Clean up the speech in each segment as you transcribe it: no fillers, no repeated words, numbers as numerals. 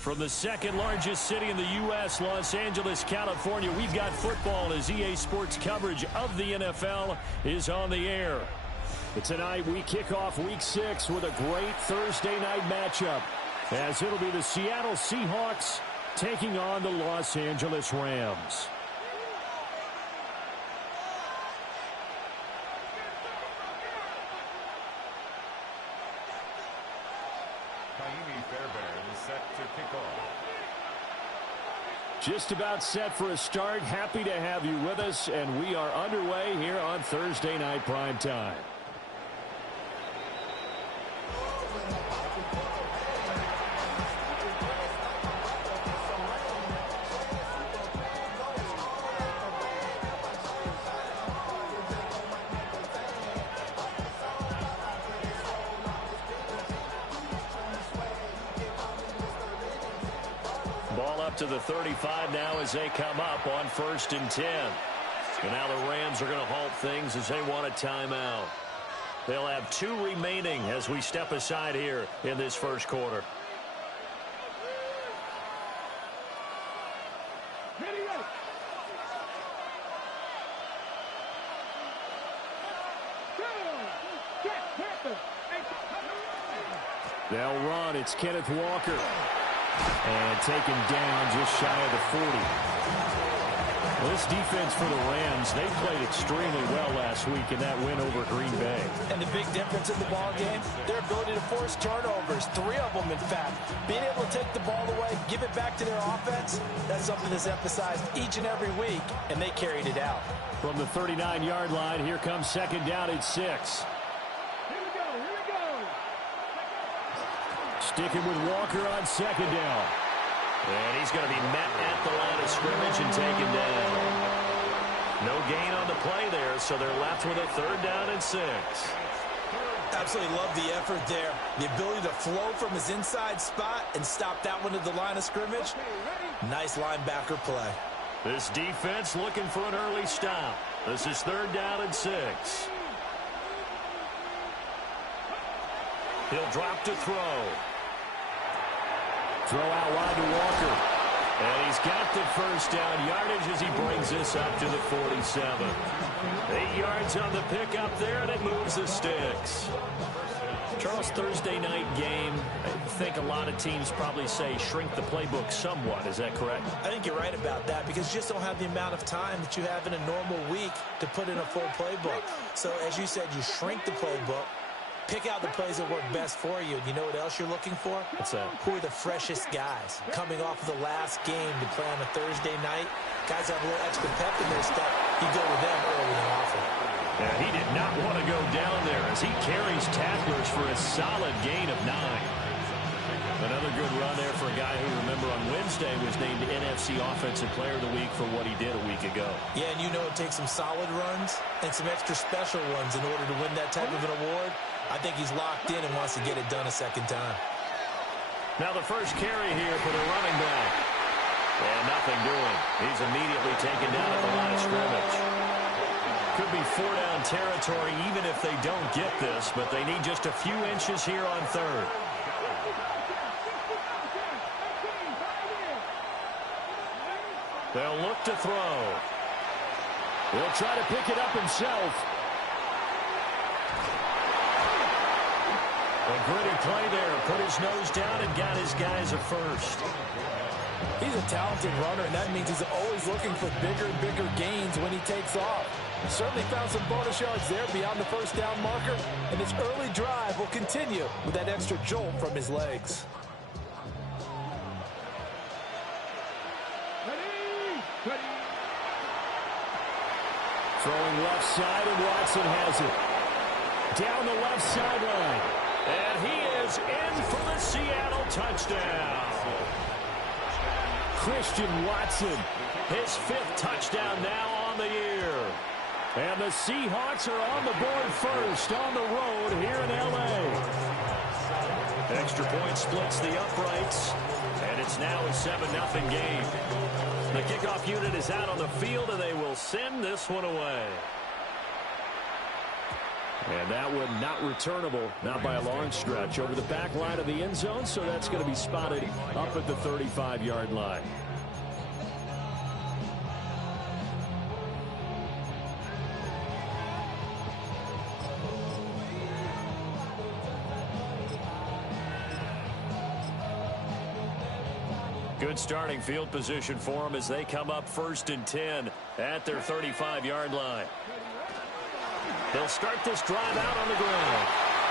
From the second largest city in the U.S., Los Angeles, California, we've got football as EA Sports coverage of the NFL is on the air. But tonight we kick off Week 6 with a great Thursday night matchup, as it'll be the Seattle Seahawks taking on the Los Angeles Rams. Just about set for a start. Happy to have you with us, and we are underway here on Thursday Night Primetime. To the 35 now as they come up on 1st and 10. And now the Rams are going to halt things as they want a timeout. They'll have 2 remaining as we step aside here in this first quarter. They'll run. It's Kenneth Walker. And taken down just shy of the 40. Well, this defense for the Rams, they played extremely well last week in that win over Green Bay. And the big difference in the ball game, their ability to force turnovers, 3 of them in fact. Being able to take the ball away, give it back to their offense, that's something that's emphasized each and every week, and they carried it out. From the 39-yard line, here comes 2nd down at 6. Sticking with Walker on 2nd down. And he's going to be met at the line of scrimmage and taken down. No gain on the play there, so they're left with a 3rd down and 6. Absolutely love the effort there. The ability to flow from his inside spot and stop that one at the line of scrimmage. Nice linebacker play. This defense looking for an early stop. This is 3rd down and 6. He'll drop to throw. Throw out wide to Walker. And he's got the 1st down yardage as he brings this up to the 47. 8 yards on the pickup there, and it moves the sticks. Charles, Thursday night game, I think a lot of teams probably say shrink the playbook somewhat. Is that correct? I think you're right about that because you just don't have the amount of time that you have in a normal week to put in a full playbook. So, as you said, you shrink the playbook. Pick out the plays that work best for you. And you know what else you're looking for? What's that? Who are the freshest guys? Coming off of the last game to play on a Thursday night, guys have a little extra pep in their step. You go with them early and often. Yeah, he did not want to go down there as he carries tacklers for a solid gain of 9. Another good run there for a guy who, remember, on Wednesday was named NFC Offensive Player of the Week for what he did a week ago. Yeah, and you know it takes some solid runs and some extra special ones in order to win that type of an award. I think he's locked in and wants to get it done a 2nd time. Now the first carry here for the running back. And nothing doing. He's immediately taken down at the line of scrimmage. Could be 4-down territory even if they don't get this, but they need just a few inches here on 3rd. They'll look to throw. He'll try to pick it up himself. A gritty play there. Put his nose down and got his guys a 1st. He's a talented runner, and that means he's always looking for bigger and bigger gains when he takes off. Certainly found some bonus yards there beyond the 1st down marker, and his early drive will continue with that extra jolt from his legs. Throwing left side, and Watson has it. Down the left sideline. And he is in for the Seattle touchdown. Christian Watson, his 5th touchdown now on the year. And the Seahawks are on the board first on the road here in L.A. Extra point splits the uprights, and it's now a 7-0 game. The kickoff unit is out on the field, and they will send this one away. And that one not returnable, not by a long stretch, over the back line of the end zone, so that's going to be spotted up at the 35-yard line. Good starting field position for them as they come up 1st and 10 at their 35-yard line. They'll start this drive out on the ground.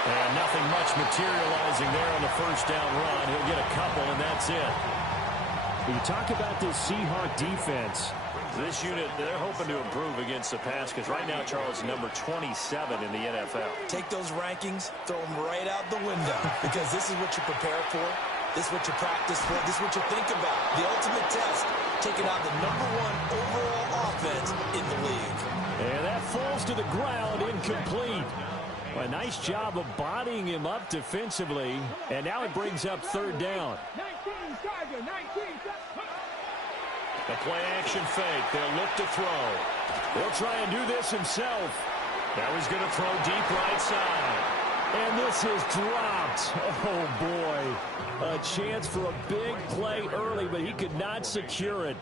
And nothing much materializing there on the first down run. He'll get a couple, and that's it. You talk about this Seahawk defense. This unit, they're hoping to improve against the pass because right now, Charles, number 27 in the NFL. Take those rankings, throw them right out the window because this is what you prepare for. This is what you practice for. This is what you think about. The ultimate test, taking out the #1 overall offense in the league. And that falls to the ground, incomplete. A nice job of bodying him up defensively. And now it brings up 3rd down. The play action fake. They'll look to throw. He'll try and do this himself. That was going to throw deep right side. And this is dropped. Oh, boy. A chance for a big play early, but he could not secure it.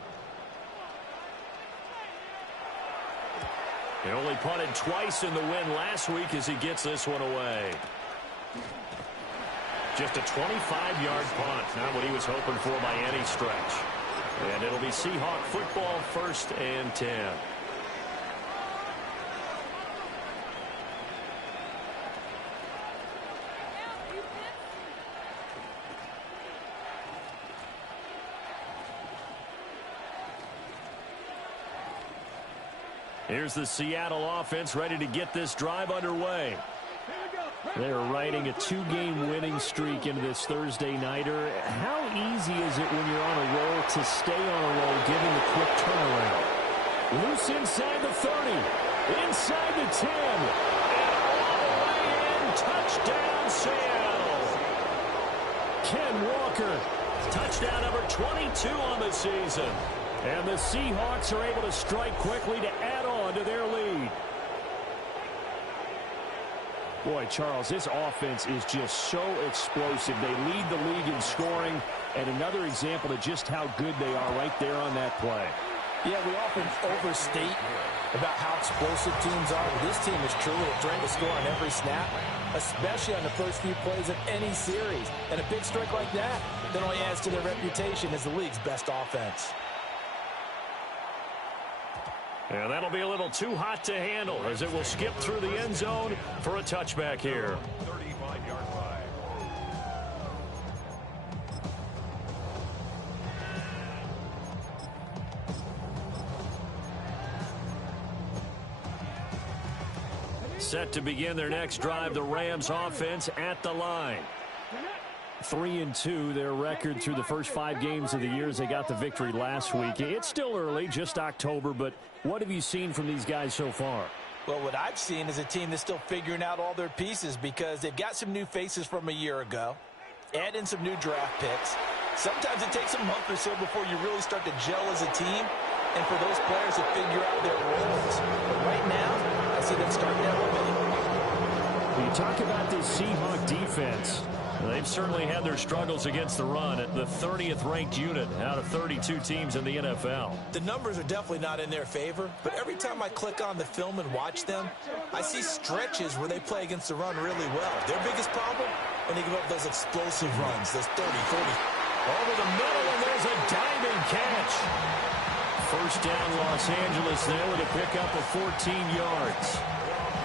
He only punted twice in the win last week as he gets this one away. Just a 25-yard punt. Not what he was hoping for by any stretch. And it'll be Seahawk football, 1st and 10. Here's the Seattle offense ready to get this drive underway. They're riding a 2-game winning streak into this Thursday nighter. How easy is it when you're on a roll to stay on a roll given the quick turnaround? Loose inside the 30, inside the 10, and all the way in. Touchdown, Seattle. Ken Walker, touchdown number 22 on the season. And the Seahawks are able to strike quickly to add on to their lead. Boy, Charles, this offense is just so explosive. They lead the league in scoring, and another example of just how good they are right there on that play. Yeah, we often overstate about how explosive teams are, but this team is truly a threat to score on every snap, especially on the first few plays of any series. And a big strike like that only adds to their reputation as the league's best offense. And that'll be a little too hot to handle as it will skip through the end zone for a touchback here. 35-yard line. Set to begin their next drive, the Rams offense at the line. 3-2, their record through the first 5 games of the year as they got the victory last week. It's still early, just October, but what have you seen from these guys so far? Well, what I've seen is a team that's still figuring out all their pieces because they've got some new faces from a year ago, add in some new draft picks. Sometimes it takes a month or so before you really start to gel as a team and for those players to figure out their roles. But right now, I see them starting to elevate. You talk about this Seahawk defense. They've certainly had their struggles against the run at the 30th ranked unit out of 32 teams in the NFL. The numbers are definitely not in their favor, but every time I click on the film and watch them, I see stretches where they play against the run really well. Their biggest problem, when they give up those explosive runs, those 30, 40. Over the middle, and there's a diving catch. First down, Los Angeles there with a pickup of 14 yards.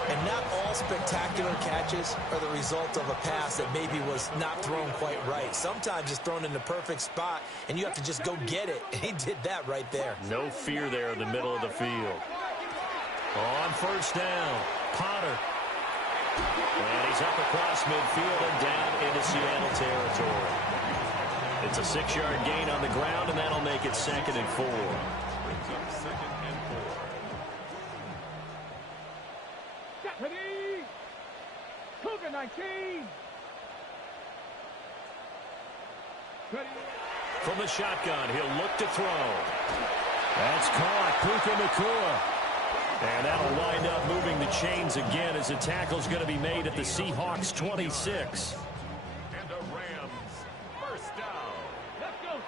And not all spectacular catches are the result of a pass that maybe was not thrown quite right. Sometimes it's thrown in the perfect spot, and you have to just go get it. And he did that right there. No fear there in the middle of the field. On first down, Potter. And he's up across midfield and down into Seattle territory. It's a 6-yard gain on the ground, and that'll make it 2nd and 4. From the shotgun, he'll look to throw. That's caught. Puka Nacua. And that'll wind up moving the chains again as the tackle's going to be made at the Seahawks 26. And the Rams first down. Let's go.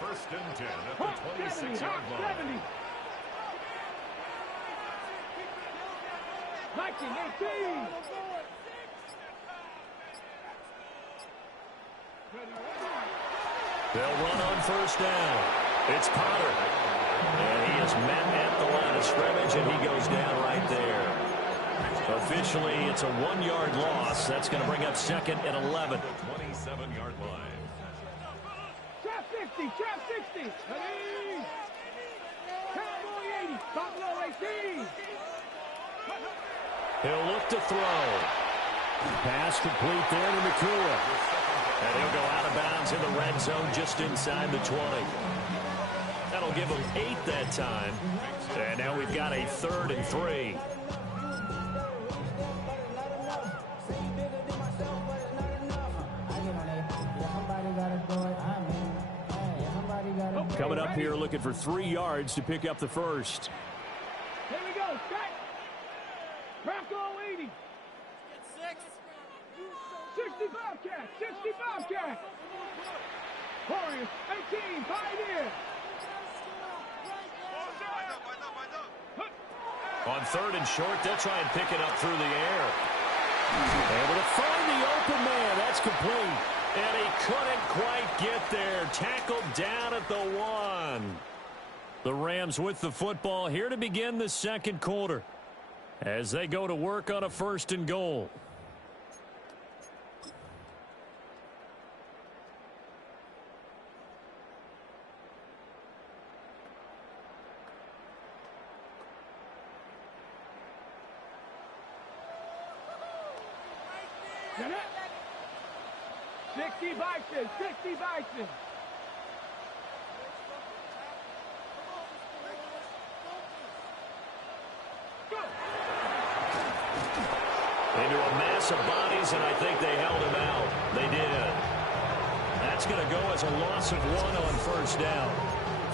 First and 10 at the 26-yard line. 19-18. They'll run on first down. It's Potter. And he is met at the line of scrimmage, and he goes down right there. Officially, it's a 1-yard loss. That's going to bring up second and 11. 27-yard line. Trap 60, trap 60. Ready? Cowboy 80, Buffalo 18. He'll look to throw. Pass complete there to Nakua. And he'll go out of bounds in the red zone just inside the 20. That'll give him 8 that time. And now we've got a 3rd and 3. Coming up here looking for 3 yards to pick up the first. Here we go, set. Bronco 80. 65 cat, 65 cat. Warriors 18, Pioneer. On 3rd and short, they'll try and pick it up through the air. Able to find the open man. That's complete. And he couldn't quite get there. Tackled down at the 1. The Rams with the football here to begin the second quarter as they go to work on a 1st and goal. Get it? 60 Bison, 60 Bison. Go. Into a mass of bodies, and I think they held him out. They did. That's going to go as a loss of 1 on first down.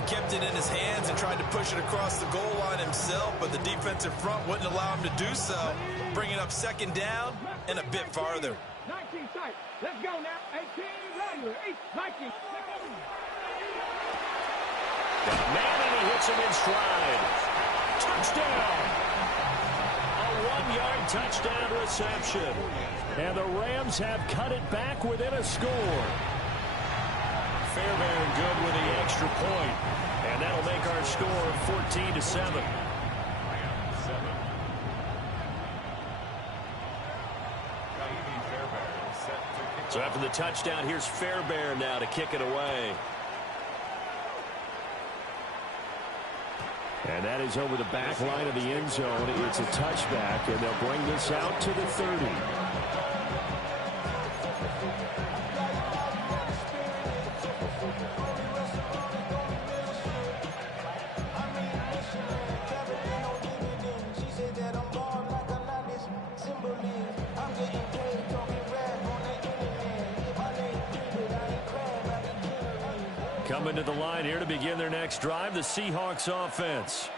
Kept it in his hands and tried to push it across the goal line himself, but the defensive front wouldn't allow him to do so. Bringing up second down and a bit farther. 19 tight. Let's go now. 18 Rattler. 19. Got a man, and he hits him in stride. Touchdown. A 1-yard touchdown reception. And the Rams have cut it back within a score. Fairbairn good with the extra point. And that'll make our score 14-7. So after the touchdown, here's Fairbairn now to kick it away. And that is over the back line of the end zone. It's a touchback, and they'll bring this out to the 30. Coming to the line here to begin their next drive, the Seahawks offense.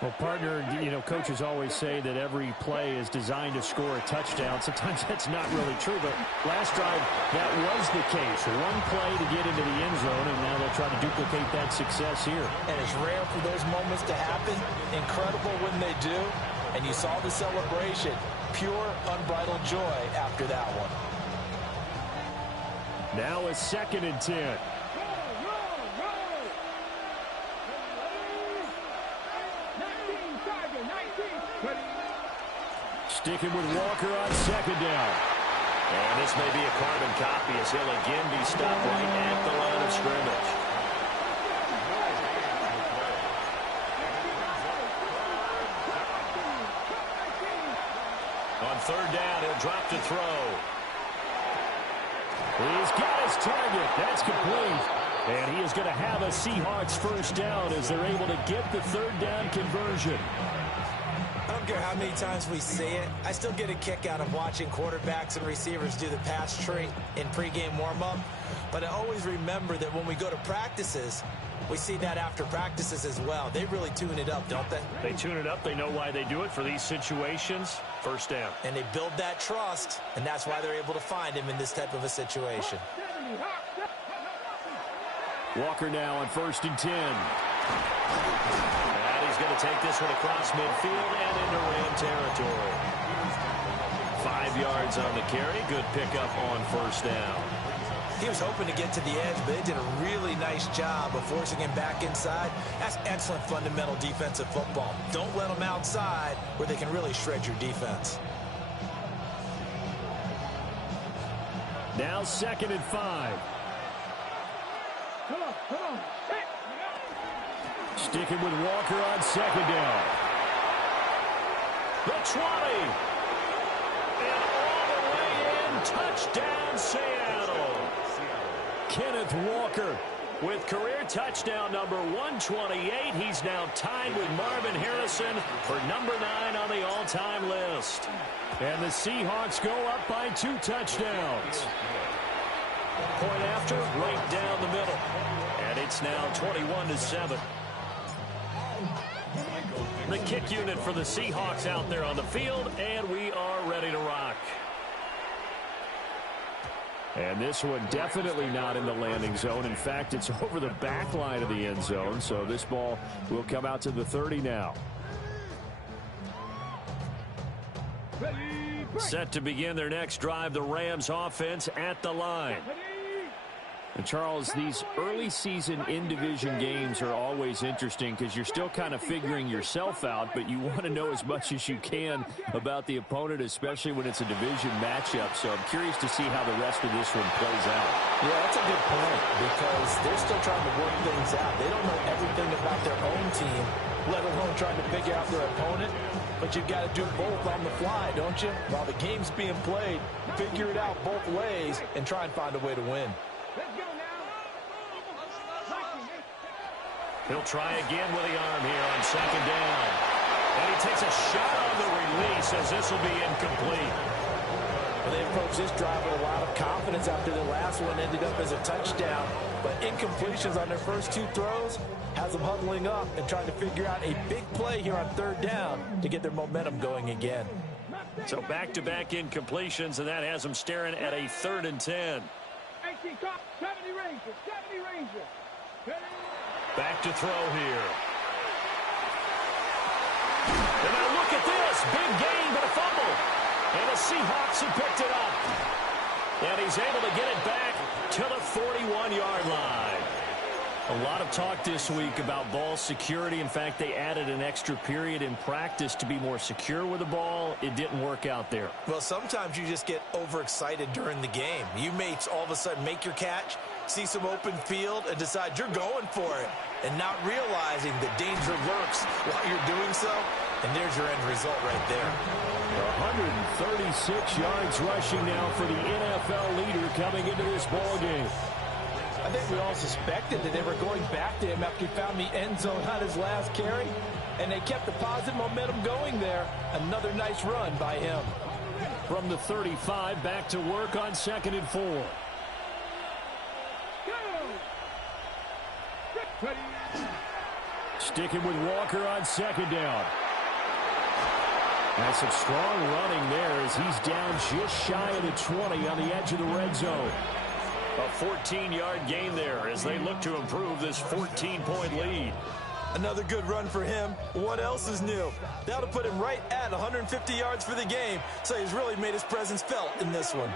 Well, partner, you know, coaches always say that every play is designed to score a touchdown. Sometimes that's not really true, but last drive, that was the case. 1 play to get into the end zone, and now they'll try to duplicate that success here. And it's rare for those moments to happen. Incredible when they do. And you saw the celebration. Pure, unbridled joy after that one. Now a 2nd and 10. Sticking with Walker on 2nd down. And this may be a carbon copy as he'll again be stopped right at the line of scrimmage. On 3rd down, he'll drop to throw. He's got his target. That's complete. And he is going to have a Seahawks first down as they're able to get the 3rd down conversion. I don't care how many times we say it, I still get a kick out of watching quarterbacks and receivers do the pass tree in pregame warm-up. But I always remember that when we go to practices, We see that after practices as well. They really tune it up, don't they? They tune it up. They know why they do it for these situations. First down. And they build that trust, and that's why they're able to find him in this type of a situation. Walker now on 1st and 10. And he's going to take this one across midfield and into Ram territory. 5 yards on the carry. Good pickup on 1st down. He was hoping to get to the edge, but they did a really nice job of forcing him back inside. That's excellent fundamental defensive football. Don't let them outside where they can really shred your defense. Now 2nd and 5. Come on. Sticking with Walker on 2nd down. The 20. And all the way in. Touchdown, Seattle. Kenneth Walker with career touchdown number 128. He's now tied with Marvin Harrison for number 9 on the all-time list. And the Seahawks go up by 2 touchdowns. Point after, right down the middle. And it's now 21-7. The kick unit for the Seahawks out there on the field, and we are ready to rock. And this one definitely not in the landing zone. In fact, it's over the back line of the end zone, so this ball will come out to the 30 now. Set to begin their next drive, the Rams offense at the line. And Charles, these early season in-division games are always interesting because you're still kind of figuring yourself out, but you want to know as much as you can about the opponent, especially when it's a division matchup. So I'm curious to see how the rest of this one plays out. Yeah, that's a good point because they're still trying to work things out. They don't know everything about their own team, let alone trying to figure out their opponent. But you've got to do both on the fly, don't you? While the game's being played, figure it out both ways and try and find a way to win. Let's go now. He'll try again with the arm here on 2nd down. And he takes a shot on the release as this will be incomplete. Well, they approached this drive with a lot of confidence after the last one ended up as a touchdown. But incompletions on their first 2 throws has them huddling up and trying to figure out a big play here on 3rd down to get their momentum going again. So back-to-back incompletions, and that has them staring at a 3rd and 10. 70 Ranger. Back to throw here. And now look at this. Big gain, but a fumble. And the Seahawks have picked it up. And he's able to get it back to the 41-yard line. A lot of talk this week about ball security. In fact, they added an extra period in practice to be more secure with the ball. It didn't work out there. Well, sometimes you just get overexcited during the game. You may all of a sudden make your catch, see some open field, and decide you're going for it, and not realizing the danger lurks while you're doing so. And there's your end result right there. 136 yards rushing now for the NFL leader coming into this ball game. I think we all suspected that they were going back to him after he found the end zone on his last carry, and they kept the positive momentum going there. Another nice run by him. From the 35, back to work on 2nd and 4. Sticking with Walker on 2nd down. That's some strong running there as he's down just shy of the 20 on the edge of the red zone. A 14-yard gain there as they look to improve this 14-point lead. Another good run for him. What else is new? That'll put him right at 150 yards for the game, so he's really made his presence felt in this one.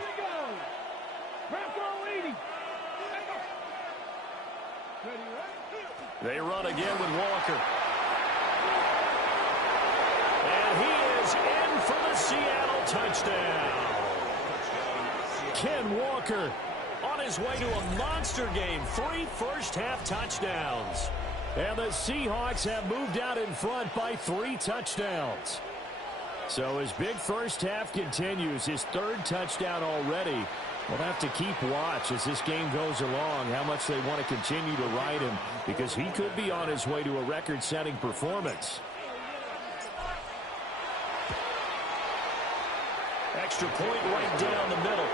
They run again with Walker. And he is in for the Seattle touchdown. Ken Walker on his way to a monster game. 3 first-half touchdowns. And the Seahawks have moved out in front by 3 touchdowns. So his big first half continues. His 3rd touchdown already. We'll have to keep watch as this game goes along, how much they want to continue to ride him, because he could be on his way to a record-setting performance. Extra point right down the middle.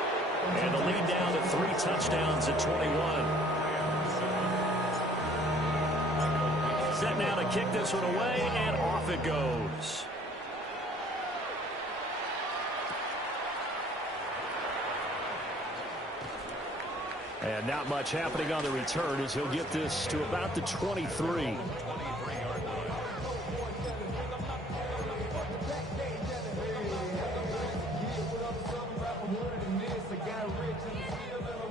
And the lead down to 3 touchdowns at 21. set now to kick this one away, and off it goes. And not much happening on the return as he'll get this to about the 23.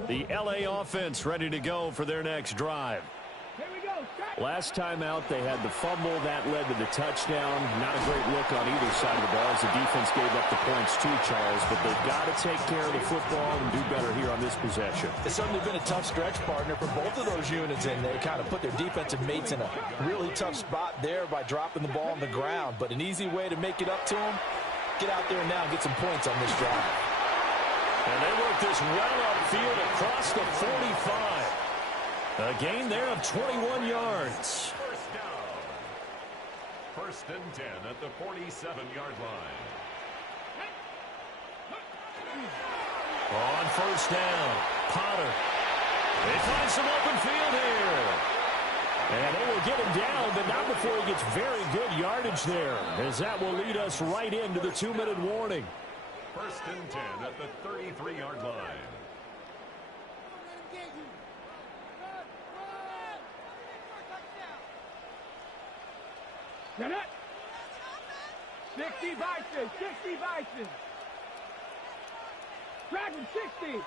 The LA offense ready to go for their next drive. Last time out, they had the fumble. That led to the touchdown. Not a great look on either side of the ball as the defense gave up the points too, Charles. But they've got to take care of the football and do better here on this possession. It's certainly been a tough stretch, partner, for both of those units in there. Kind of put their defensive mates in a really tough spot there by dropping the ball on the ground. But an easy way to make it up to them, get out there now and get some points on this drive. And they work this well upfield across the 45. A gain there of 21 yards. First down. First and 10 at the 47-yard line. On first down, Potter. They find some open field here. And they will get him down, but not before he gets very good yardage there, as that will lead us right into the 2-minute warning. First and 10 at the 33-yard line. Get it! 60 Bison! 60 Bison! Dragon 60!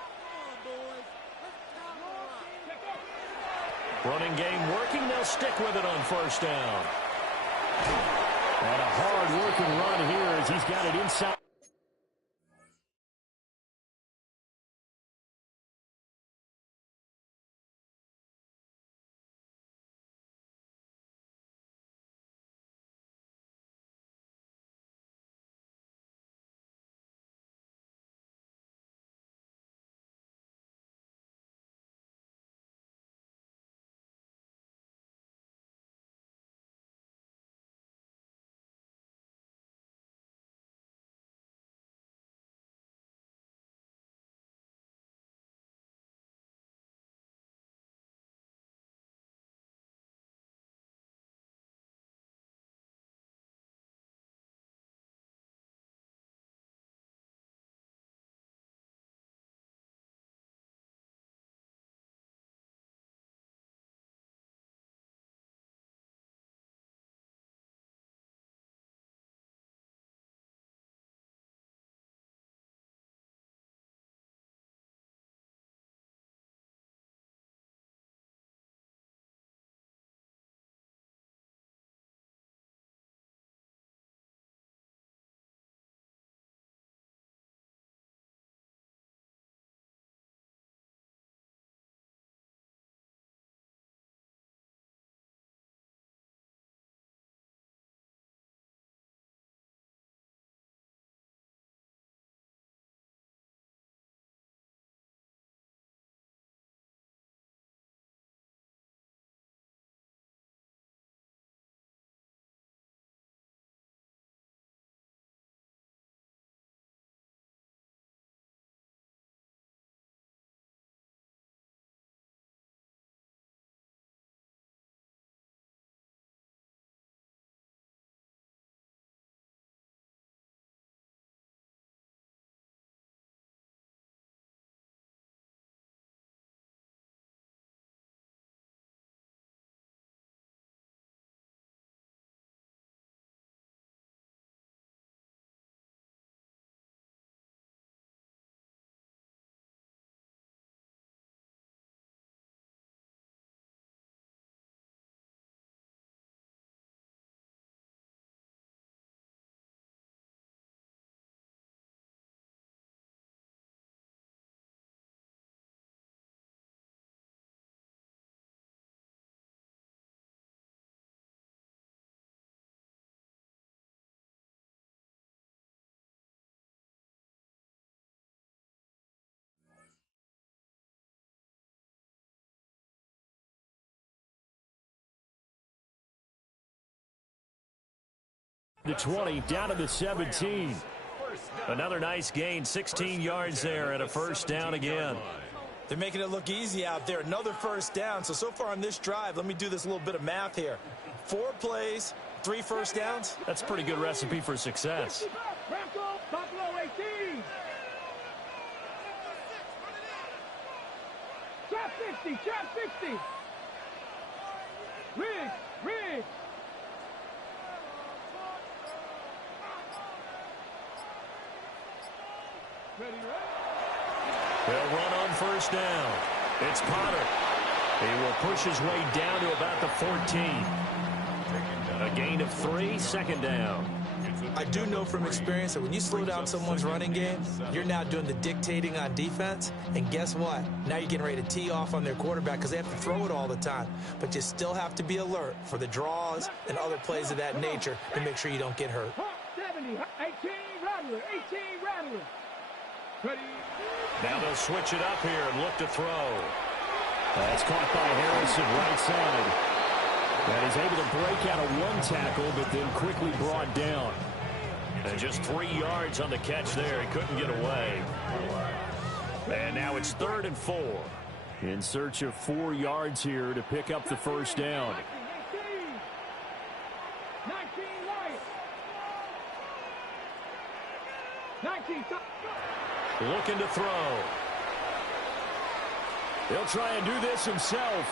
Running game working. They'll stick with it on first down. And a hard-working run here as he's got it inside. The 20 down to the 17. Another nice gain, 16 yards there and a first down again. They're making it look easy out there. Another first down. So far on this drive, let me do this little bit of math here. 4 plays, 3 first downs. That's a pretty good recipe for success. Buffalo 18. Trap 60, trap 60. Riggs. Ready. They'll run on first down. It's Potter. He will push his way down to about the 14. A gain of 3, second down. I do know from experience that when you slow down someone's running game, you're now doing the dictating on defense. And guess what? Now you're getting ready to tee off on their quarterback because they have to throw it all the time. But you still have to be alert for the draws and other plays of that nature to make sure you don't get hurt. 70, 18 Rattler. Ready. Now they'll switch it up here and look to throw. That's caught by Harrison right side. And he's able to break out of 1 tackle, but then quickly brought down. And just 3 yards on the catch there. He couldn't get away. And now it's 3rd and 4. In search of 4 yards here to pick up the first down. 19 right. 19. Looking to throw. He'll try and do this himself.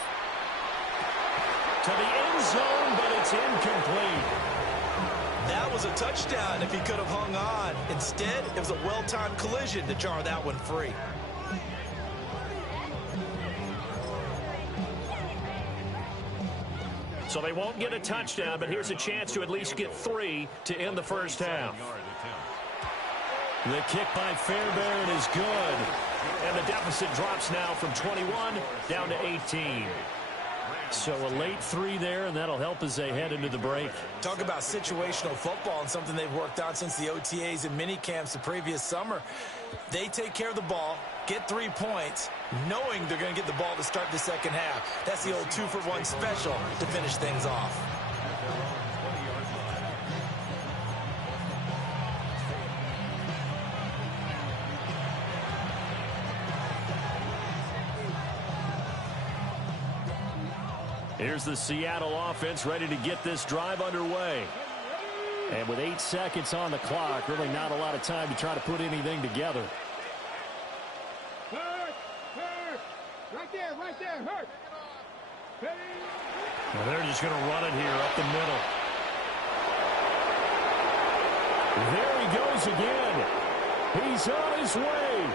To the end zone, but it's incomplete. That was a touchdown if he could have hung on. Instead, it was a well-timed collision to jar that one free. So they won't get a touchdown, but here's a chance to at least get 3 to end the first half. The kick by Fairbairn is good. And the deficit drops now from 21 down to 18. So a late 3 there, and that'll help as they head into the break. Talk about situational football and something they've worked on since the OTAs and mini camps the previous summer. They take care of the ball, get 3 points, knowing they're going to get the ball to start the second half. That's the old 2-for-1 special to finish things off. Here's the Seattle offense ready to get this drive underway. And with 8 seconds on the clock, really not a lot of time to try to put anything together. Hurt. Right there, hurt. Well, they're just going to run it here up the middle. There he goes again. He's on his way.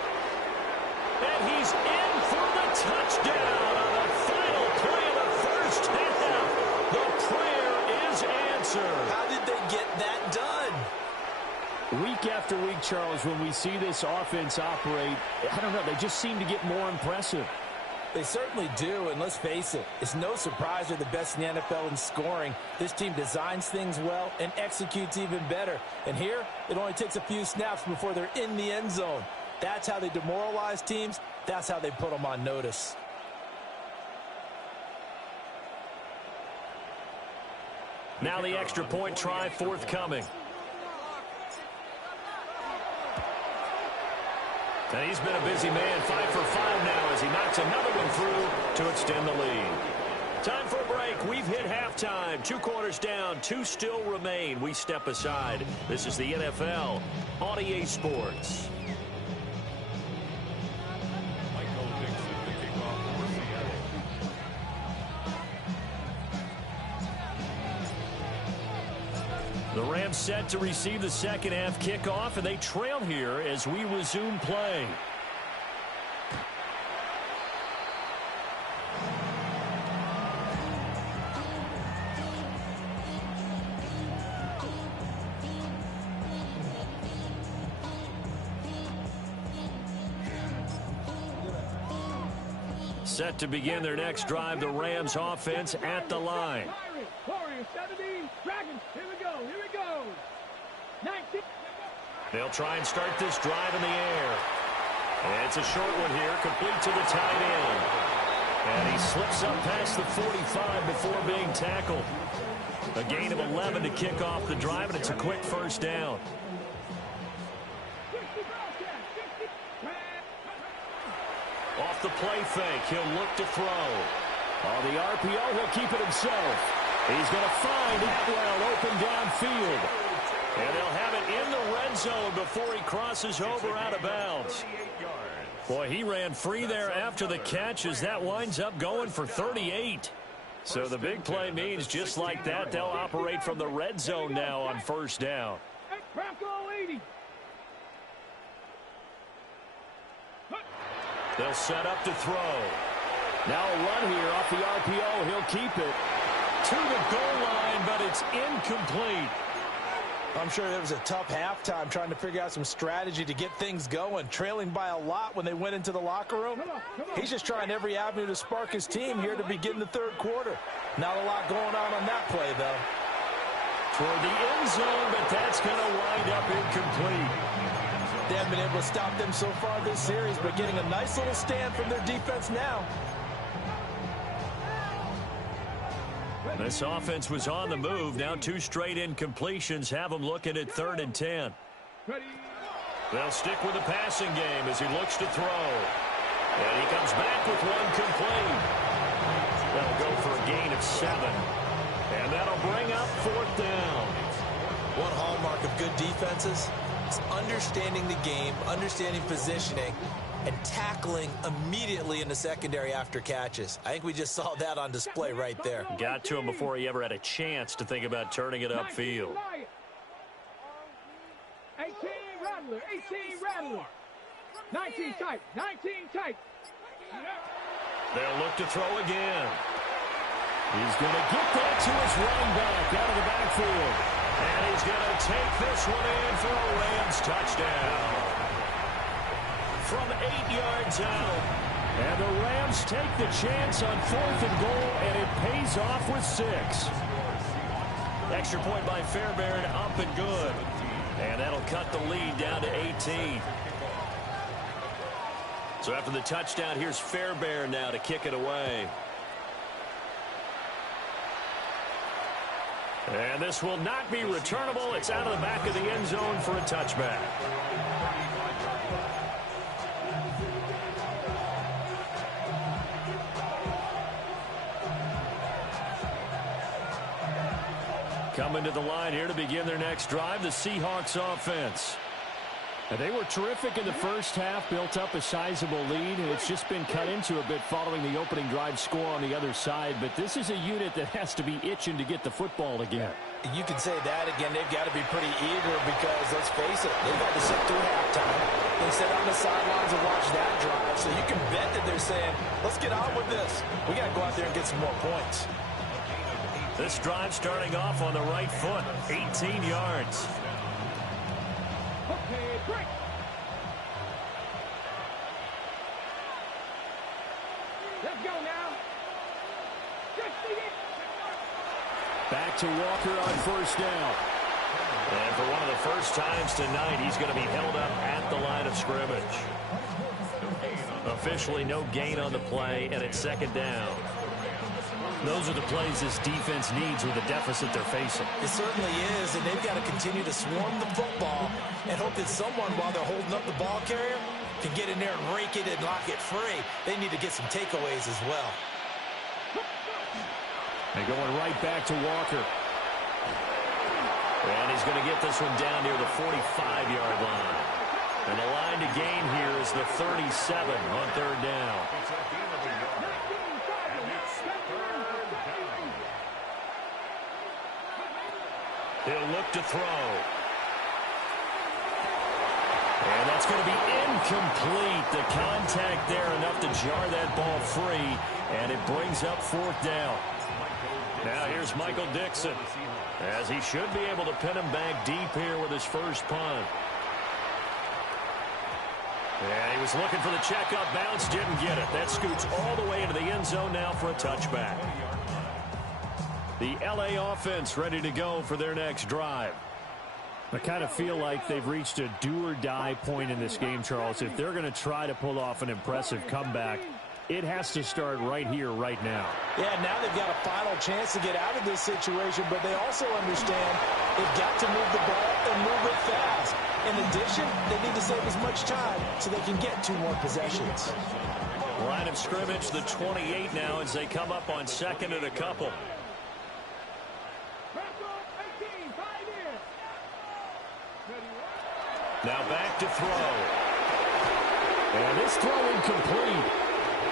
And he's in for the touchdown on the final play of the first half. The prayer is answered. How did they get that done? Week after week, Charles, when we see this offense operate, I don't know, they just seem to get more impressive. They certainly do, and let's face it, it's no surprise they're the best in the NFL in scoring. This team designs things well and executes even better. And here, it only takes a few snaps before they're in the end zone. That's how they demoralize teams. That's how they put them on notice. Now the extra point try forthcoming. And he's been a busy man, 5 for 5 now as he knocks another one through to extend the lead. Time for a break. We've hit halftime. 2 quarters down, 2 still remain. We step aside. This is the NFL on EA Sports. The Rams set to receive the second half kickoff, and they trail here as we resume play. Set to begin their next drive, the Rams offense at the line. Warriors 70, Dragons, here we go. 19. They'll try and start this drive in the air. And it's a short one here, complete to the tight end. And he slips up past the 45 before being tackled. A gain of 11 to kick off the drive, and it's a quick first down. Off the play fake, he'll look to throw. On the RPO, he'll keep it himself. He's going to find Atwell open downfield. And they'll have it in the red zone before he crosses over out of bounds. Boy, he ran free there after the catch as that winds up going for 38. So the big play means just like that, they'll operate from the red zone now on first down. They'll set up to throw. Now a run here off the RPO. He'll keep it to the goal line, but it's incomplete. I'm sure there was a tough halftime trying to figure out some strategy to get things going, trailing by a lot when they went into the locker room. He's just trying every avenue to spark his team here to begin the third quarter. Not a lot going on that play, though. Toward the end zone, but that's going to wind up incomplete. They haven't been able to stop them so far this series, but getting a nice little stand from their defense now. This offense was on the move. Now 2 straight incompletions have them looking at 3rd and 10. They'll stick with the passing game as he looks to throw. And he comes back with one complete. That'll go for a gain of 7. And that'll bring up 4th down. One hallmark of good defenses is understanding the game, understanding positioning, and tackling immediately in the secondary after catches. I think we just saw that on display right there. Got to him before he ever had a chance to think about turning it upfield. 18 Rattler. 19 tight. They'll look to throw again. He's going to get that to his running back out of the backfield. And he's going to take this one in for a Rams touchdown. From 8 yards out. And the Rams take the chance on 4th and goal, and it pays off with 6. Extra point by Fairbairn, up and good. And that'll cut the lead down to 18. So after the touchdown, here's Fairbairn now to kick it away. And this will not be returnable. It's out of the back of the end zone for a touchback. Coming to the line here to begin their next drive, the Seahawks offense. And they were terrific in the first half, built up a sizable lead, and it's just been cut into a bit following the opening drive score on the other side. But this is a unit that has to be itching to get the football again. You can say that again. They've got to be pretty eager because, let's face it, they've had to sit through halftime. They sit on the sidelines and watch that drive. So you can bet that they're saying, let's get on with this. We got to go out there and get some more points. This drive starting off on the right foot, 18 yards. Okay, break. Let's go now. Back to Walker on first down. And for one of the first times tonight, he's going to be held up at the line of scrimmage. Officially no gain on the play, and it's 2nd down. Those are the plays this defense needs with the deficit they're facing. It certainly is, and they've got to continue to swarm the football and hope that someone, while they're holding up the ball carrier, can get in there and rake it and lock it free. They need to get some takeaways as well. And going right back to Walker. And he's going to get this one down near the 45-yard line. And the line to gain here is the 37 on 3rd down. He'll look to throw. And that's going to be incomplete. The contact there enough to jar that ball free. And it brings up 4th down. Now here's Michael Dixon, as he should be able to pin him back deep here with his first punt. And he was looking for the checkup bounce, didn't get it. That scoots all the way into the end zone now for a touchback. The LA offense ready to go for their next drive. I kind of feel like they've reached a do-or-die point in this game, Charles. If they're going to try to pull off an impressive comeback, it has to start right here, right now. Yeah, now they've got a final chance to get out of this situation, but they also understand they've got to move the ball and move it fast. In addition, they need to save as much time so they can get 2 more possessions. Line of scrimmage, the 28 now as they come up on 2nd and a couple. Now back to throw. And this throw incomplete.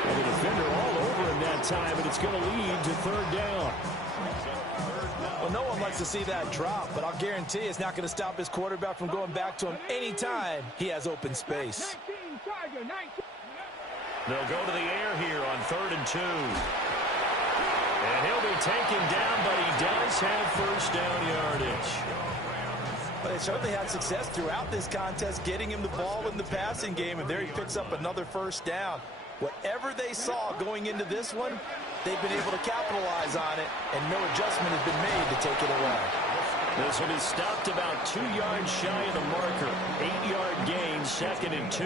And the defender all over him that time, and it's going to lead to third down. Well, no one likes to see that drop, but I'll guarantee it's not going to stop his quarterback from going back to him anytime he has open space. They'll go to the air here on 3rd and 2. And he'll be taken down, but he does have first down yardage. But they certainly had success throughout this contest, getting him the ball in the passing game, and there he picks up another first down. Whatever they saw going into this one, they've been able to capitalize on it, and no adjustment has been made to take it away. This one is stopped about 2 yards shy of the marker. 8-yard gain, 2nd and 2.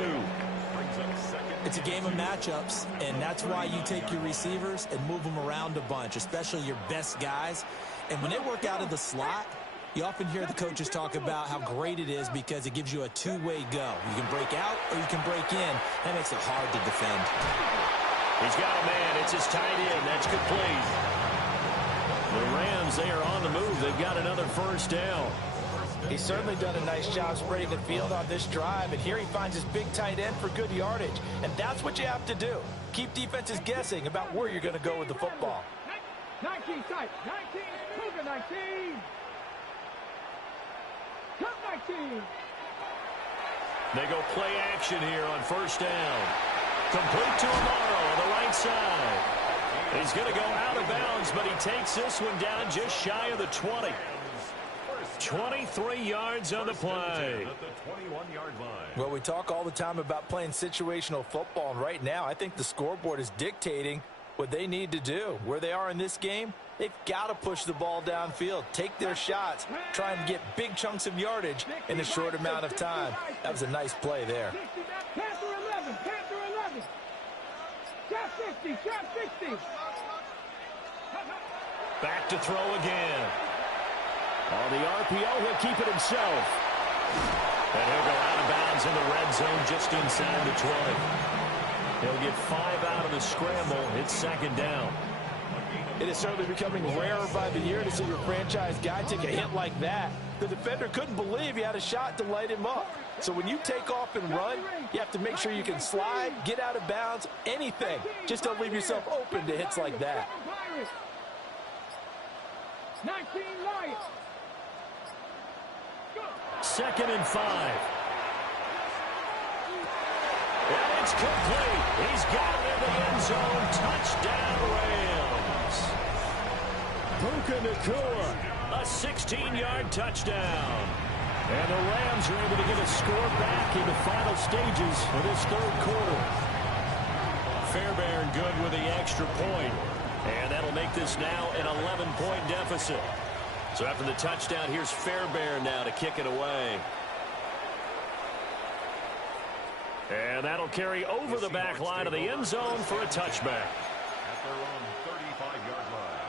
It's a game of matchups, and that's why you take your receivers and move them around a bunch, especially your best guys. And when they work out of the slot, you often hear the coaches talk about how great it is because it gives you a two-way go. You can break out or you can break in. That makes it hard to defend. He's got a man. It's his tight end. That's complete. The Rams, they are on the move. They've got another first down. He's certainly done a nice job spreading the field on this drive, and here he finds his big tight end for good yardage. And that's what you have to do. Keep defenses guessing about where you're going to go with the football. 19 tight. 19. Cougar 19. Cut 19. They go play action here on first down. Complete to Amaro on the right side. He's going to go out of bounds, but he takes this one down just shy of the 20. 23 yards on the play. Well, we talk all the time about playing situational football, and right now I think the scoreboard is dictating what they need to do. Where they are in this game, they've got to push the ball downfield, take their shots, try and get big chunks of yardage in a short amount of time. That was a nice play there. Panther 11. Panther 11. Shot 60. Shot 60. Back to throw again. On the RPO, he'll keep it himself. And he'll go out of bounds in the red zone just inside the 20. He'll get 5 out of the scramble. It's 2nd down. It is certainly becoming rarer by the year to see your franchise guy take a hit like that. The defender couldn't believe he had a shot to light him up. So when you take off and run, you have to make sure you can slide, get out of bounds, anything. Just don't leave yourself open to hits like that. 19 Lions. 2nd and 5. And it's complete. He's got it in the end zone. Touchdown, Rams. Puka Nacua, a 16-yard touchdown. And the Rams are able to get a score back in the final stages of this 3rd quarter. Fairbairn good with the extra point. And that'll make this now an 11-point deficit. So after the touchdown, here's Fairbairn now to kick it away. And that'll carry over the back line of the end zone for a touchback. At their own 35-yard line.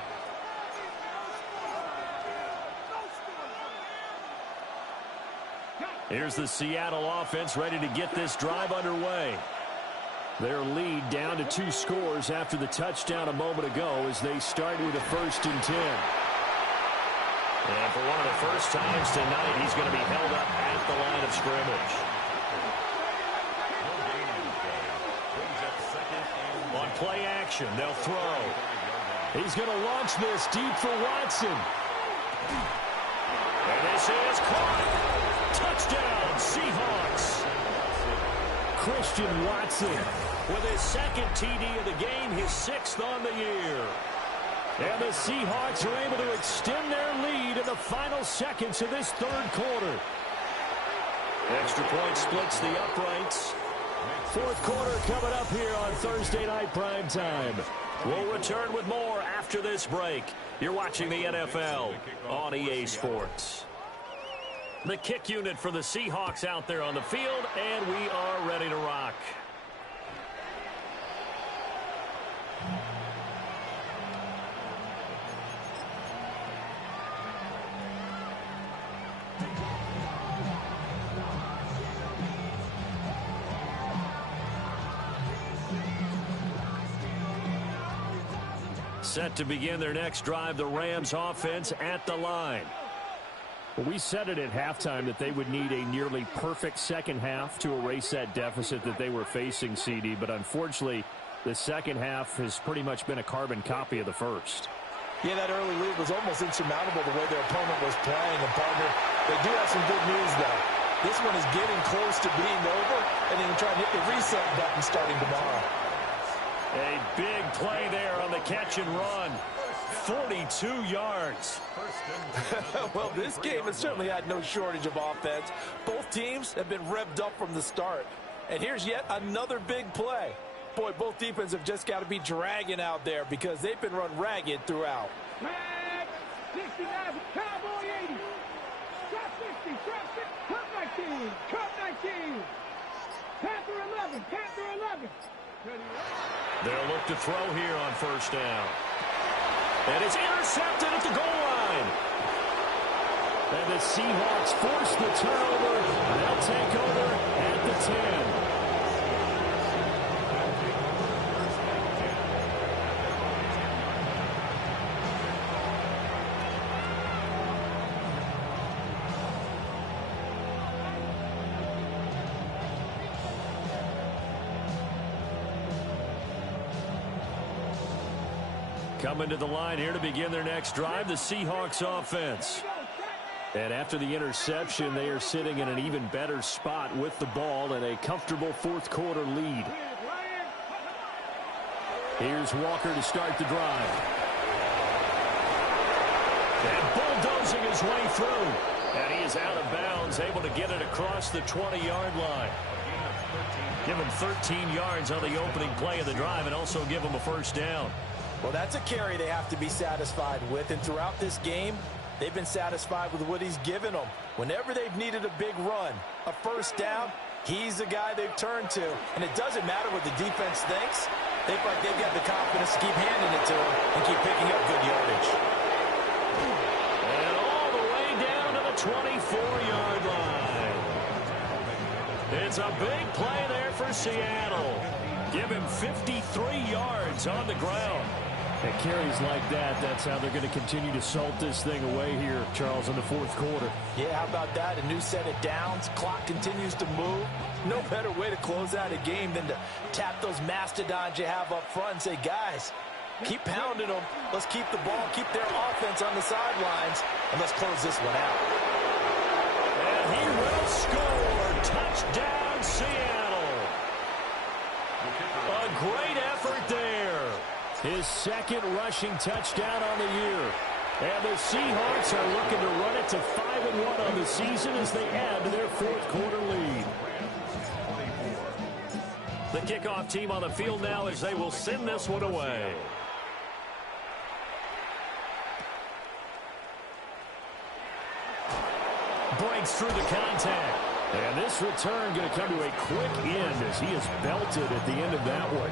Here's the Seattle offense ready to get this drive underway. Their lead down to 2 scores after the touchdown a moment ago as they start with a 1st and 10. And for one of the first times tonight, he's going to be held up at the line of scrimmage. On play action, they'll throw. He's going to launch this deep for Watson. And this is caught. Touchdown, Seahawks. Christian Watson with his 2nd TD of the game, his 6th on the year. And the Seahawks are able to extend their lead in the final seconds of this 3rd quarter. Extra point splits the uprights. 4th quarter coming up here on Thursday Night Prime Time. We'll return with more after this break. You're watching the NFL on EA Sports. The kick unit for the Seahawks out there on the field, and we are ready to rock. Set to begin their next drive, the Rams offense at the line. Well, we said it at halftime that they would need a nearly perfect second half to erase that deficit that they were facing, CD. But unfortunately, the second half has pretty much been a carbon copy of the first. Yeah, that early lead was almost insurmountable the way their opponent was playing. And, partner, they do have some good news, though. This one is getting close to being over, and then try to hit the reset button starting tomorrow. A big play there on the catch and run. 42 yards. Well, this game has certainly had no shortage of offense. Both teams have been revved up from the start. And here's yet another big play. Boy, both defenses have just got to be dragging out there because they've been run ragged throughout. Drag, 69, Cowboy 80. Drop 60, drop 6, cut 19, cut 19. Panther 11, Panther 11. They'll look to throw here on first down. And it's intercepted at the goal line. And the Seahawks force the turnover. They'll take over at the 10. Coming to the line here to begin their next drive, the Seahawks offense. And after the interception, they are sitting in an even better spot with the ball and a comfortable fourth quarter lead. Here's Walker to start the drive. And bulldozing his way through. And he is out of bounds, able to get it across the 20-yard line. Give him 13 yards on the opening play of the drive and also give him a first down. Well, that's a carry they have to be satisfied with. And throughout this game, they've been satisfied with what he's given them. Whenever they've needed a big run, a first down, he's the guy they've turned to. And it doesn't matter what the defense thinks. They feel like they've got the confidence to keep handing it to him and keep picking up good yardage. And all the way down to the 24-yard line. It's a big play there for Seattle. Give him 53 yards on the ground. And carries like that, that's how they're going to continue to salt this thing away here, Charles, in the fourth quarter. Yeah, how about that? A new set of downs. Clock continues to move. No better way to close out a game than to tap those mastodons you have up front and say, guys, keep pounding them. Let's keep the ball, keep their offense on the sidelines, and let's close this one out. And he will score. Touchdown, Seattle. A great effort there. His second rushing touchdown on the year. And the Seahawks are looking to run it to 5-1 on the season as they add to their fourth quarter lead. The kickoff team on the field now as they will send this one away. Breaks through the contact. And this return going to come to a quick end as he is belted at the end of that one.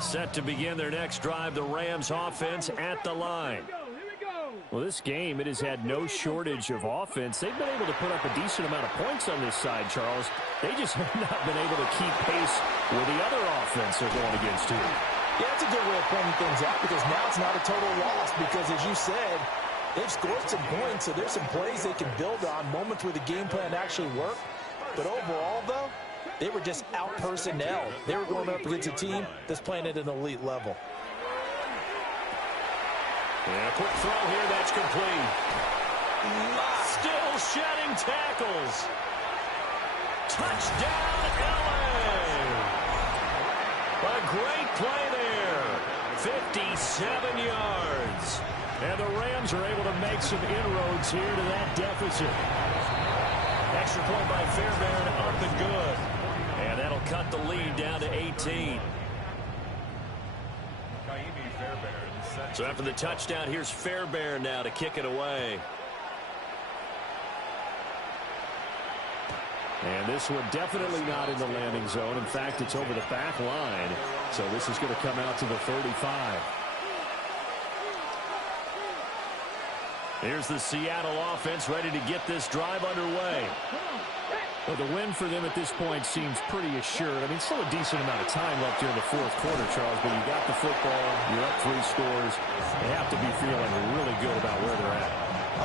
Set to begin their next drive, the Rams offense at the line. Well, this game, it has had no shortage of offense. They've been able to put up a decent amount of points on this side, Charles. They just have not been able to keep pace with the other offense they're going against here. Yeah, it's a good way of pointing things out because now it's not a total loss because, as you said, they've scored some points, so there's some plays they can build on, moments where the game plan actually worked. But overall, though, they were just out-personnel. They were going up against a team that's playing at an elite level. And a quick throw here, that's complete. Still shedding tackles. Touchdown, LA. A great play there. 57 yards. And the Rams are able to make some inroads here to that deficit. Extra point by Fairbairn, up and good. And that'll cut the lead down to 18. So after the touchdown, here's Fairbairn now to kick it away. And this one definitely not in the landing zone. In fact, it's over the back line. So this is going to come out to the 35. Here's the Seattle offense ready to get this drive underway. Well, the win for them at this point seems pretty assured. I mean, still a decent amount of time left here in the fourth quarter, Charles, but you got the football, you're up 3 scores. They have to be feeling really good about where they're at.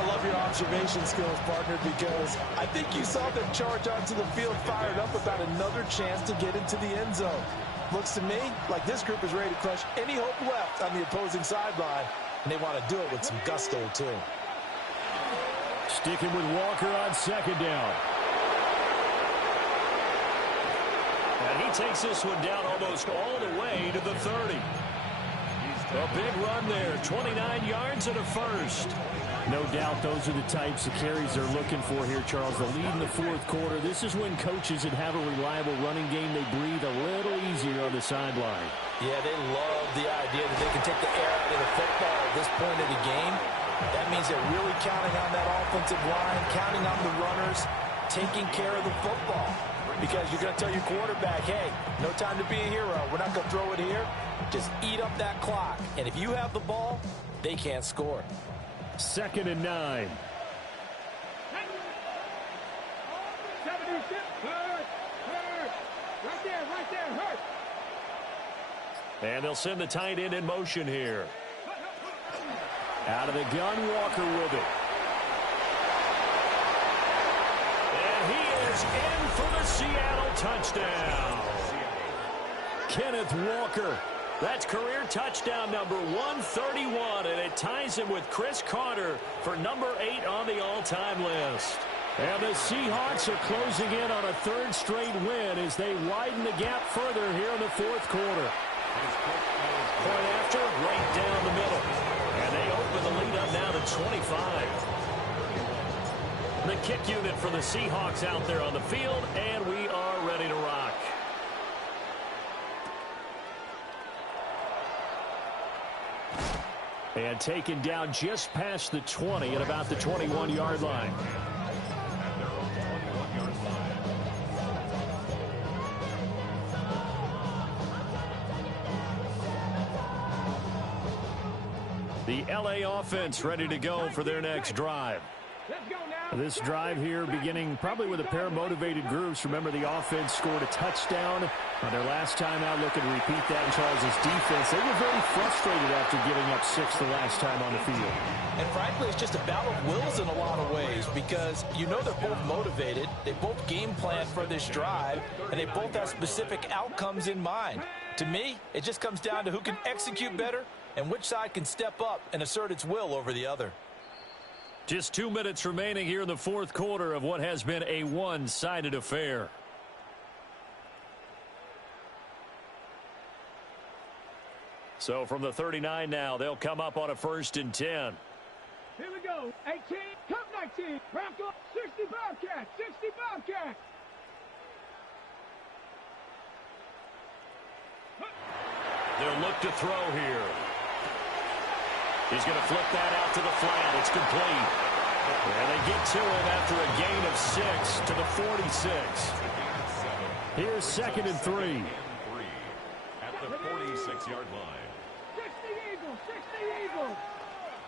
I love your observation skills, partner, because I think you saw them charge onto the field fired up about another chance to get into the end zone. Looks to me like this group is ready to crush any hope left on the opposing sideline, and they want to do it with some gusto, too. Sticking with Walker on second down. And he takes this one down almost all the way to the 30. A big run there, 29 yards and a first. No doubt those are the types of carries they're looking for here, Charles. The lead in the fourth quarter. This is when coaches that have a reliable running game, they breathe a little easier on the sideline. Yeah, they love the idea that they can take the air out of the football at this point of the game. That means they're really counting on that offensive line, counting on the runners, taking care of the football. Because you're going to tell your quarterback, hey, no time to be a hero. We're not going to throw it here. Just eat up that clock. And if you have the ball, they can't score. 2nd and 9. 76, hurt. Right there, hurt. And they'll send the tight end in motion here. Out of the gun, Walker with it. And he is in for the Seattle touchdown. Kenneth Walker. That's career touchdown number 131, and it ties him with Chris Carter for number 8 on the all-time list. And the Seahawks are closing in on a 3rd straight win as they widen the gap further here in the fourth quarter. Point after, right down the middle. And they open the lead up now to 25. The kick unit for the Seahawks out there on the field, and we are ready to rock. And taken down just past the 20 at about the 21-yard line. The LA offense ready to go for their next drive. This drive here beginning probably with a pair of motivated groups. Remember, the offense scored a touchdown on their last time out. Looking to repeat that in Charles's defense. They were very frustrated after giving up 6 the last time on the field. And frankly, it's just a battle of wills in a lot of ways because you know they're both motivated. They both game plan for this drive, and they both have specific outcomes in mind. To me, it just comes down to who can execute better and which side can step up and assert its will over the other. Just 2 minutes remaining here in the fourth quarter of what has been a one-sided affair. So from the 39 now, they'll come up on a 1st and 10. Here we go. 18, Cup 19, Bronco, 60 Bobcats, 60 Bobcats. They'll look to throw here. He's going to flip that out to the flat. It's complete. And they get to him after a gain of 6 to the 46. Here's 2nd and 3. At the 46-yard line. 60 Eagles, 60 Eagles.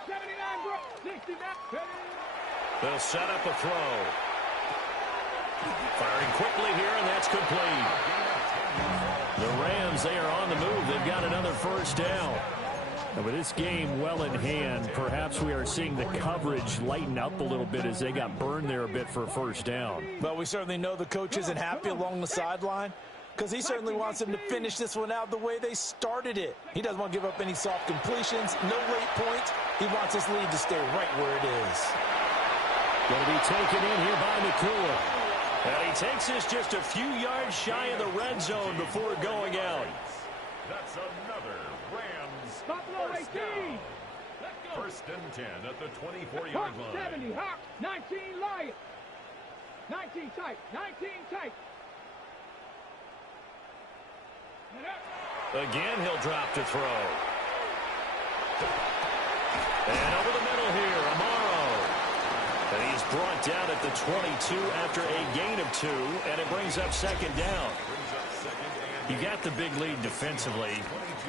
79, 69. They'll set up a throw. Firing quickly here, and that's complete. The Rams, they are on the move. They've got another 1st down. And with this game well in hand, perhaps we are seeing the coverage lighten up a little bit as they got burned there a bit for a 1st down. But we certainly know the coach isn't happy along the sideline because he certainly wants them to finish this one out the way they started it. He doesn't want to give up any soft completions, no late points. He wants this lead to stay right where it is. Going to be taken in here by McCool. And he takes this just a few yards shy of the red zone before going out. That's another Rams Buffalo 18. 1st and 10 at the 24-yard line. 70, Hawks, 19 Lions. 19 tight, 19 tight. Again, he'll drop to throw. And over the middle here, Amaro. And he's brought down at the 22 after a gain of 2, and it brings up 2nd down. You got the big lead defensively,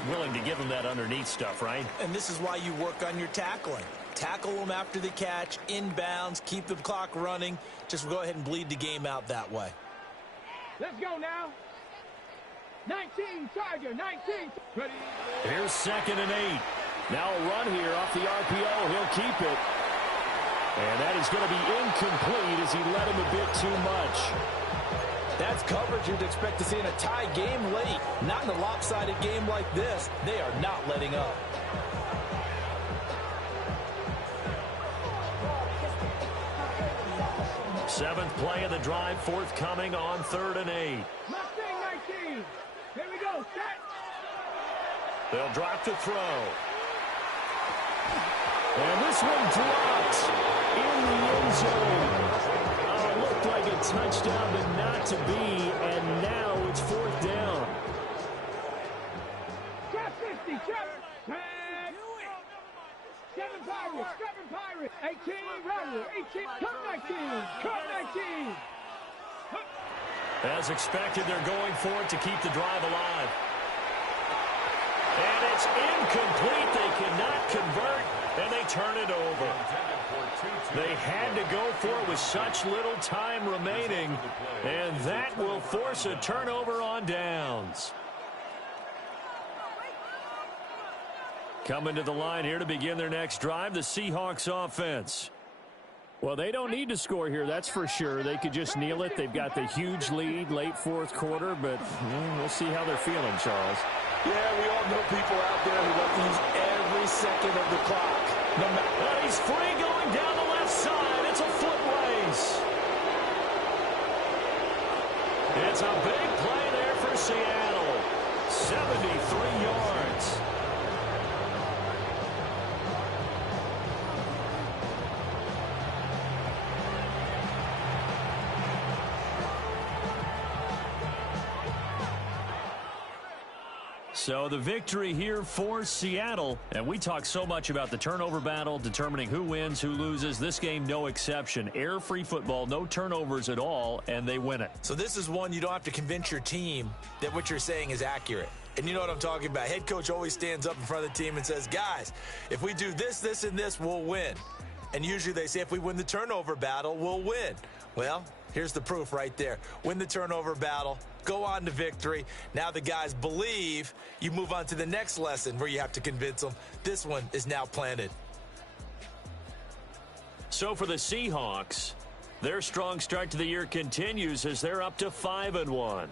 willing to give him that underneath stuff, right? And this is why you work on your tackling. tackle them after the catch, inbounds, keep the clock running. Just go ahead and bleed the game out that way. Let's go now. 19, Charger, 19. Ready? Here's 2nd and 8. Now a run here off the RPO. He'll keep it. And that is going to be incomplete as he led him a bit too much. That's coverage you'd expect to see in a tie game late. Not in a lopsided game like this. They are not letting up. Seventh play of the drive, forthcoming on 3rd and 8. Mustang 19. Here we go. Set. They'll drop to throw. And this one dropped in the end zone. Looked like a touchdown, but not to be. And now it's 4th down. Trap 50. Trap. Tag. 7 Pirates. 7 Pirates. 18. Rebel. 18. Come 19. Come 19. As expected, they're going for it to keep the drive alive. And it's incomplete. They cannot convert, and they turn it over. They had to go for it with such little time remaining, and that will force a turnover on downs. Coming to the line here to begin their next drive, the Seahawks offense. Well, they don't need to score here, that's for sure. They could just kneel it. They've got the huge lead late 4th quarter, but we'll see how they're feeling, Charles. Yeah, we all know people out there who like to use every second of the clock. No matter. And he's free going down the left side. It's a foot race. It's a big play there for Seattle. 73 yards. So the victory here for Seattle. And we talk so much about the turnover battle, determining who wins, who loses. This game, no exception. Error-free football, no turnovers at all, and they win it. So this is one you don't have to convince your team that what you're saying is accurate. And you know what I'm talking about. Head coach always stands up in front of the team and says, guys, if we do this, this, and this, we'll win. And usually they say if we win the turnover battle, we'll win. Well, here's the proof right there. Win the turnover battle. Go on to victory. Now the guys believe. You move on to the next lesson where you have to convince them. This one is now planted. So for the Seahawks, their strong start to the year continues as they're up to 5-1.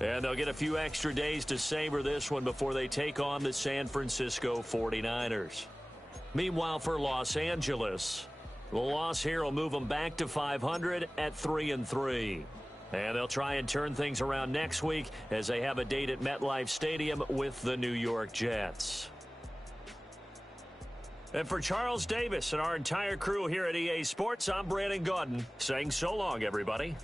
And they'll get a few extra days to savor this one before they take on the San Francisco 49ers. Meanwhile, for Los Angeles, the loss here will move them back to 500 at 3-3. And they'll try and turn things around next week as they have a date at MetLife Stadium with the New York Jets. And for Charles Davis and our entire crew here at EA Sports, I'm Brandon Gaudin saying so long, everybody.